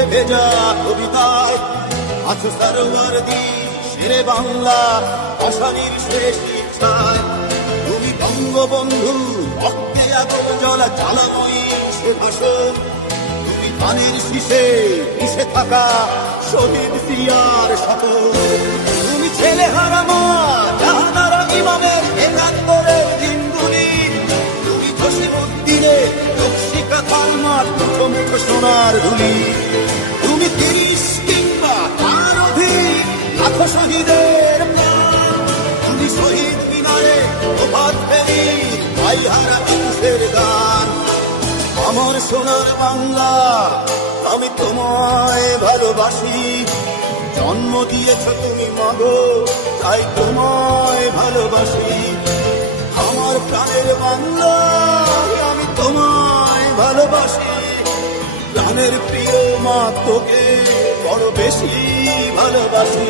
জলে ভেজা কবিতায় আছো সরোয়ারদি শেরে বাংলা আশারির শেষ ইচ্ছায়। তুমি বঙ্গবন্ধু রক্তে আগুন জ্বলা জ্বালাময়ী সে ভাষণ। তুমি ধানের শীষে মিশে থাকা শহীদ সিয়ার শপথ। তুমি ছেলে হারা মা জাহানারা ইমামের একাত্তরের দিনগুলি। তুমি জসিমউদ্দিনের নকশিকা থালমার মুঠো মুঠো সোনার ধুলি। তুমি ৩০ কিংবা তার অধিক লাখো শহীদের প্রাণ। তুমি শহীদ মিনারে প্রভাত ফেরির ভাই হারা মানুষের গান। আমার সোনার বাংলা আমি তোমায় ভালোবাসি। জন্ম দিয়েছ তুমি মাগো তাই তোমায় ভালোবাসি। আমার প্রাণের বাংলা আমি তোমায় ভালোবাসি। প্রাণের প্রিয় মা তোকে বড় বেশি ভালোবাসি।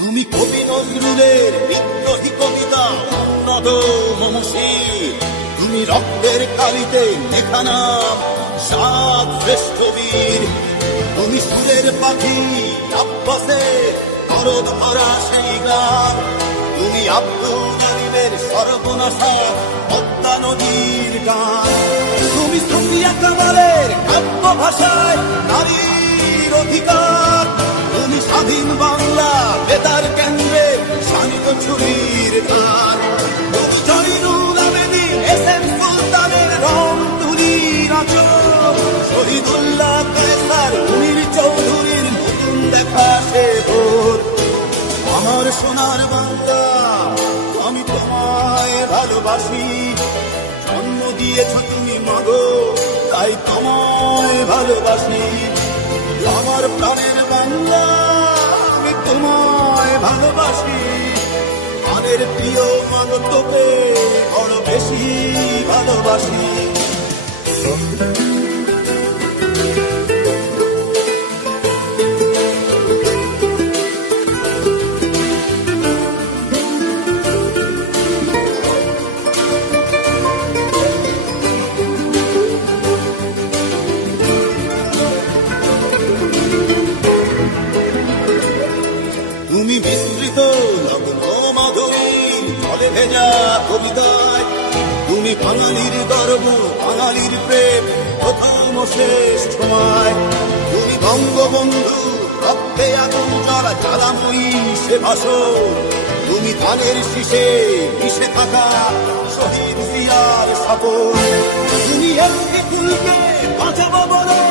তুমি কবি নজরুলের বিদ্রোহী কবিতা উন্নত মমশীল। তুমি রক্তের কালিতে লেখা নাম সাত শ্রেষ্ঠ বীর। তুমি সুরের পাখি আব্বাসে করদ ভরা সেই গান। তুমি আব্দুল জালিমের সর্বনাশা পদ্মা নদীর গান। তুমি সুফিয়া কামালের কাব্য ভাষায় নারীর অধিকার। তুমি স্বাধীন বাংলা বেতার কেন্দ্রের শানিত ছুরির ধার। তুমি জয়নুল আবেদীন এস.এম. সুলতানের রং তুলি নাচক। শহীদুল্লাহ কায়সার মুনির চৌধুরীর নতুন দেখা সে ভোর। আমার সোনার বাংলা আমি তোমায় ভালোবাসি। জন্ম দিয়েছ তুমি মাগো তাই তোমায় ভালোবাসি। আমার প্রাণের বাংলা আমি তোমায় ভালোবাসি। প্রাণের প্রিয় মাগো তোকে বড় বেশি ভালোবাসি। তুমি বিস্তৃত লগ্ন মাধুরীর জলে ভেজা কবিতায়। তুমি বাঙালির গর্ব বাঙালির প্রেম প্রথম শেষ ছোঁয়ায়। তুমি বঙ্গবন্ধু রক্তে আগুন জ্বলা জ্বালাময়ী সে ভাষণ। তুমি ধানের শীষে মিশে থাকা শহীদ জিয়ার শপথ। তুমি একটি ফুলকে বাঁচাবো বলে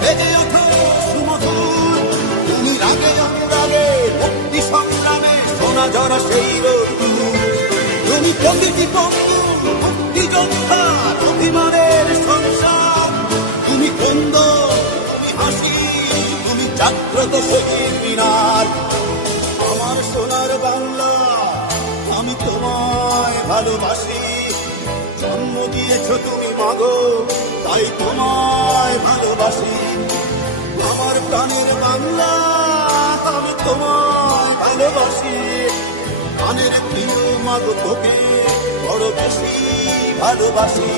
বেজে ওঠো সুমধুর। তুমি রাগে অনুরাগে মুক্তি সংগ্রামে সোনা ঝরা সেই রোদ্দুর। তুমি প্রকৃতি বন্ধু মুক্তিযোদ্ধার অভিমানের সংসার। তুমি কন্দ তুমি হাসি তুমি জাগ্রত শহীদ মিনার। আমার সোনার বাংলা আমি তোমায় ভালোবাসি। জন্ম দিয়েছ তুমি মাগো তাই তোমায় ভালোবাসি। আমার প্রাণের বাংলা আমি তোমায় ভালোবাসি। প্রাণের প্রিয় মাগো তোকে বড় বেশি ভালোবাসি।